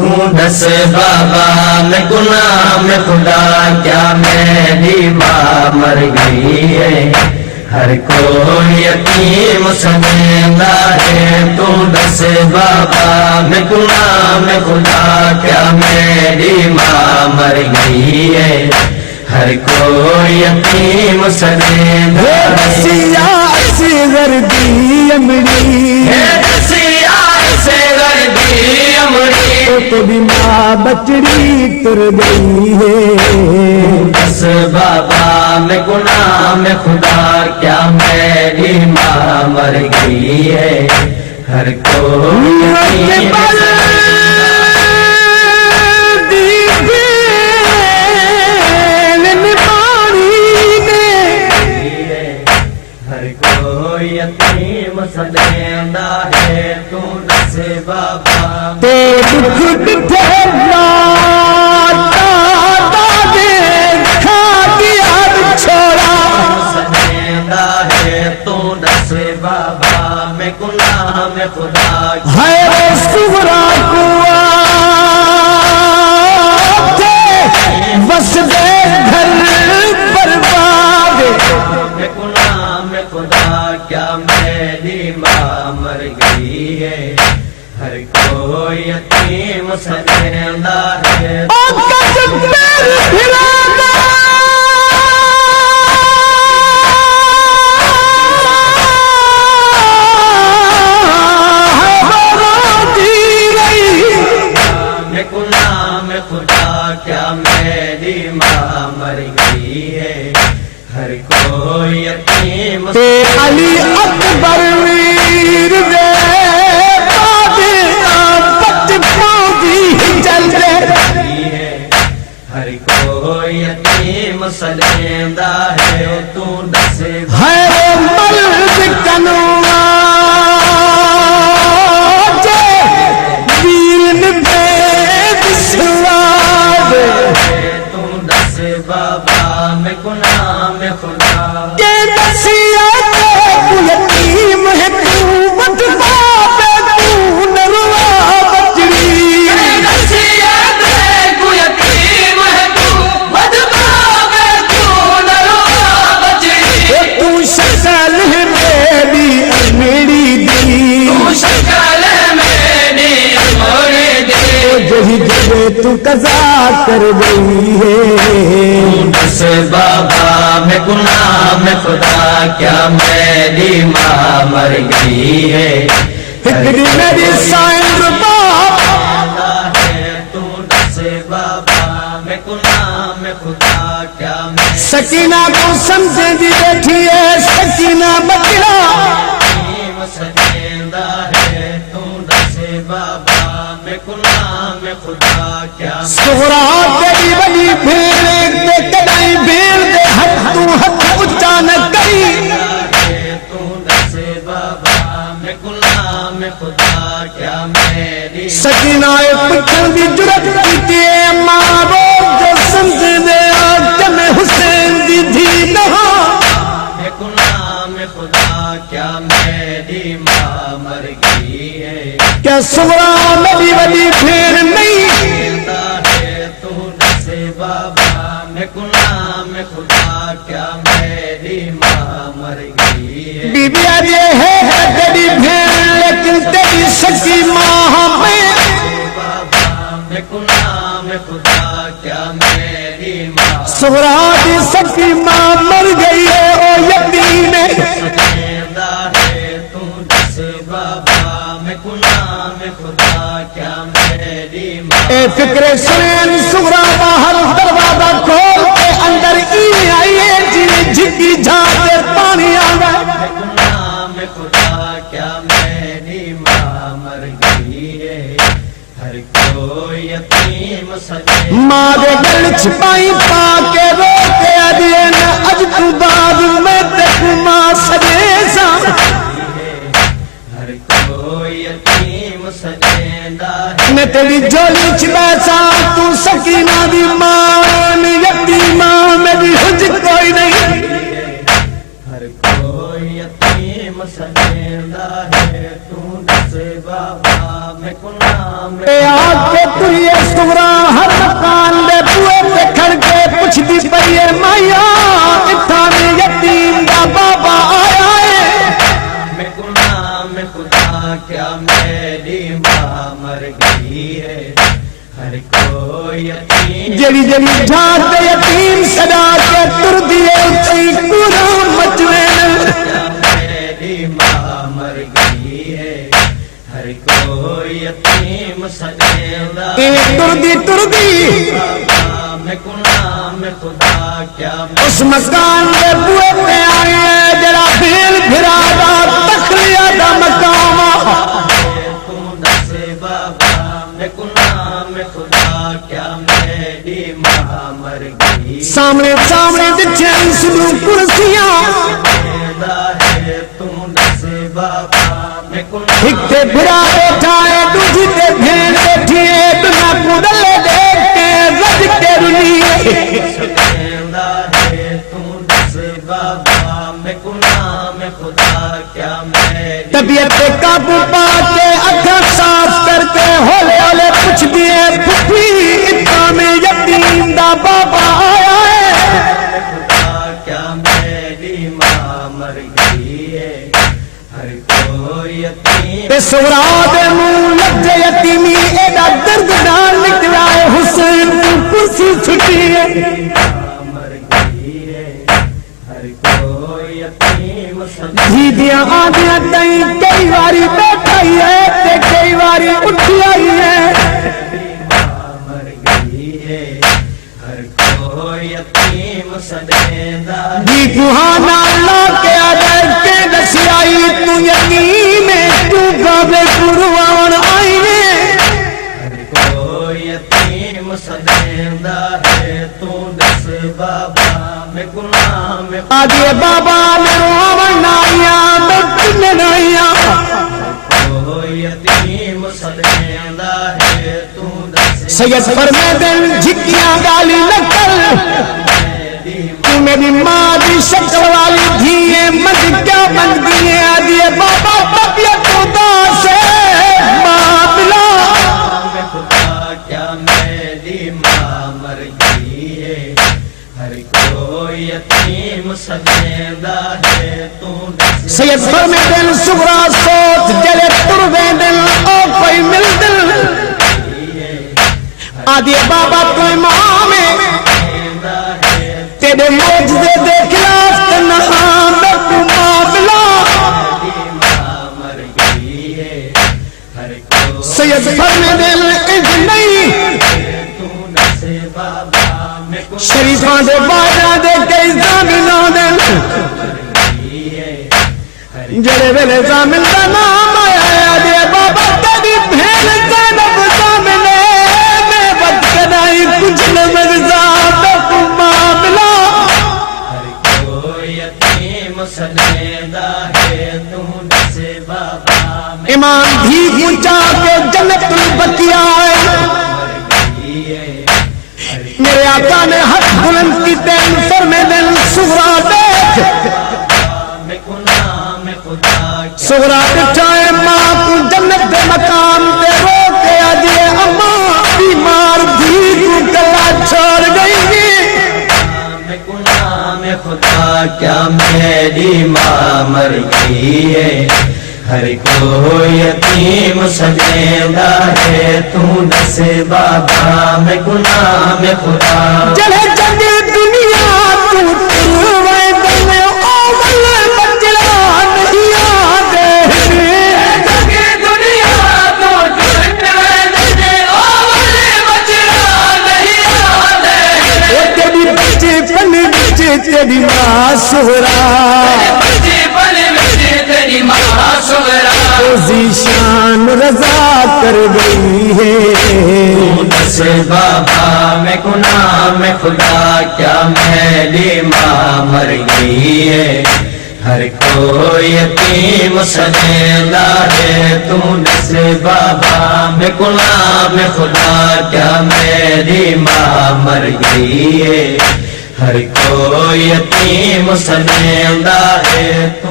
تو دس بابا میں گناہ میں خدا کیا میری ماں مر گئی ہے، ہر کوئی یتیم سمجھتا ہے، تو دس بابا میں گناہ میں خدا کیا میری ماں مر گئی ہے، ہر کوئی یتیم سمجھتا ہے، سے غردی امڑی سے غردی امڑی تو بھی ماں بچڑی تر گئی ہے، بس بابا میں گناہ میں خدا کیا میری ماں مر گئی ہے، ہر کوئی ہر کوئی یتیم سجدہ ہے، تو دس بابا تو دکھ ڈھیلا چھوڑا سجدہ ہے، تو دس بابا میں گناہ میں خدا ہے سغرا کوا بس دے گھر برباد، میں گناہ میں خدا کیا میری ماں مر گئی ہے، ہر کوئی یتیم سجدہ ہے، میں گناہ میں خدا کیا میری ماں مر گئی ہے، ہر کوئی یتیم علی اکبر ویر دے بچ پاؤں چل رہے، ہر کوئی یتیم سجدہ ہے، تو دس ہے مرد کنوا بابا میں گناہ میں خدا کے دسیا یتیم ہے تو مت بابے تو نروا بچڑی، دسیا کو یتیم ہے تو مت بابے تو نروا بچڑی، تو شکل ہے میری میری دی، تو شکل میری امر دی، جہی جگہ تو قضا کر گئی ہے، دس بابا میں گناہ میں خدا کیا میری ماں مر گئی ہے، ہکڑی میری سائن باپ ہے، تو دس بابا میں گناہ میں خدا کیا میری سکینہ کو سمجھے دی بیٹھی ہے، سکینہ بچڑا سجدہ ہے، تو دس بابا میں گناہ میں خدا کیا سغرا تیری بڑی بھیڑ دے کڑائی بھیڑ دے ہاتھ تو ہاتھ اچا نہ کری، تو دس بابا میں گناہ میں خدا کیا میری سکینہ پچھن دی جرت کیتی ہے، مارو جو سمجھ دے آج میں حسین دی دھی نہا، میں گناہ میں خدا کیا میری ماں مر گئی ہے، کیا سغرا میری بڑی بھیڑ نہیں، تو دس بابا میں گناہ میں خدا کیا میری ماں مر گئی ہے، بی بی یہ ہے تیری بھیڑ لیکن تیری سچی ماں میں، بابا میں گناہ میں خدا کیا میری ماں سغرا دی سچی ماں مر گئی ہے، او یتیم سجدہ ہے، تو دس بابا میں گناہ میں خدا کیا میری ماں اے فکر سنین سغرا باہر دروازہ کھول کے اندر ای آئی ہے، جی جھگی جھاتے پانی آگا، گناہ میں خدا کیا میری ماں مر گئی ہے، ہر کوئی یتیم سجدہ ماں دے گل چھپائی پا کے رو کے آدھے نا اج تو بعد میں تک ماں سجے سا، ہر کوئی یتیم سجدہ ہے، میں تیری جھولی چ بیسا تو سکینہ دی ماں یتیمہ میری حج کوئی نہیں، ہر کوئی یتیم سجدہ ہے، تو دس بابا میں گناہ میں اے آکے تریے سغرا ہر مکان دے بوئے تے کھڑ کے پوچھ دی پئیے مایا اتھا میں یتیم دا بابا آیا ہے میں گناہ میں خدا کیا میری ماں مر گئی ہے ہر کوئی یتیم جڑی جڑی جھاڑ دے یتیم صدا کے تر دیے اچھی قرآن مچوین کیا میری ماں مر گئی ہے ہر کوئی یتیم سجدہ تر دی بابا میں گناہ میں خدا کیا اس مکان دے بوئے پہ آئے جڑا بھیل بھرا دا تخلیہ دا مقام تم دس بابا میں گناہ میں خدا کیا میری ماں مر گئی سامنے سامنے دچھیں سنو کرسیاں ہے تم دس بابا میں گناہ ایک تے بھرا بیٹھا ہے دوجی تے بھین بیٹھی ہے بنا کودلے دیکھ کے رج کے رلی ہے تم دس بابا میں گناہ میں خدا کیا میری طبیعت پہ قابو پا کے اکھاں صاف کر کے ہولے ہولے پوچھ دیے پھپھی اتنا میں یتیم دا بابا آیا ہے خدا کیا میری ماں مر گئی ہے ہر کوئی یتیم تے سورا دے منہ لگ جے یتیمی ایڈا درد ڈال نکلا ہے حسین کرسی چھٹی ہے ماں مر گئی ہے ہر کوئی یتیم جی دیا آدھیا تائیں کئی واری بیٹھائی ہے تے کئی واری اٹھی آئی ہے ماں مر گئی ہے ہر کوئی یتیم سجدہ جی گوہانا لا کے آدھر کے دسی آئی تو یتیم ہے تو گابے قرآن آئی ہے ہر کوئی یتیم سجدہ ہے تو دس بابا میں گناہ میں آدھے بابا میں روان آیا میں کنے نائیا کوئی یتیم سجدہ ہے تو دس سید فرمے دن جھکیاں گالی لکل تو میری ماں دی شکل والی دھیے مند کیا بند دیئے آدھے بابا طبیعت خدا سے معاملہ میں خدا کیا میری ماں مر گئی ہے ہر کوئی یتیم سجدہ ہے تو دس سید فرمے دن سغرا سوچ جلے تروے دن او کوئی مل دل آدھے بابا تو امام ہے تیرے موجزے دے خلاف تنہا میں تو معاملہ ماں مر گئی ہے ہر کوئی سید فرمے دل اذ نہیں تو دس بابا میں گناہ شریفان دے باجہ دے کئی زامنوں دل جڑے ویلے زامن دا نام آیا ہے آدھے بابا تیری بھین زینب زامنے میں بد کنائی کچھ نمر زادت معاملہ ہر کوئی یتیم سجدہ ہے تو دس بابا میں امام بھی پہنچا کے جنت البقیہ ہے گئی ہے میرے آقا نے ہاتھ بلند کی تین فرمے دل سغرا دیکھ میں گناہ میں خدا کیا سغرا بٹھائے ماں کو جنت دے مقام پہ رو کے آدھے اماں بیمار بھی کو گلا چھوڑ گئی میں گناہ میں خدا کیا میری ماں مر گئی ہے ہر کوئی یتیم سجدہ ہے تو دس بابا میں گناہ میں خدا جلے جگے دنیا تو تروے دل اول بچڑا نہیں آدھے جگے دنیا تو تروے اول بچڑا نہیں آدھے وہ تیری بچے پن بچے تیری ماں سغرا شان رضا کر گئی ہے دس بابا میں گناہ میں خدا کیا میری ماں مر گئی ہے ہر کوئی یتیم سجدہ ہے تو دس بابا میں گناہ میں خدا کیا میری ماں مر گئی ہے ہر کوئی یتیم سجدہ ہے تو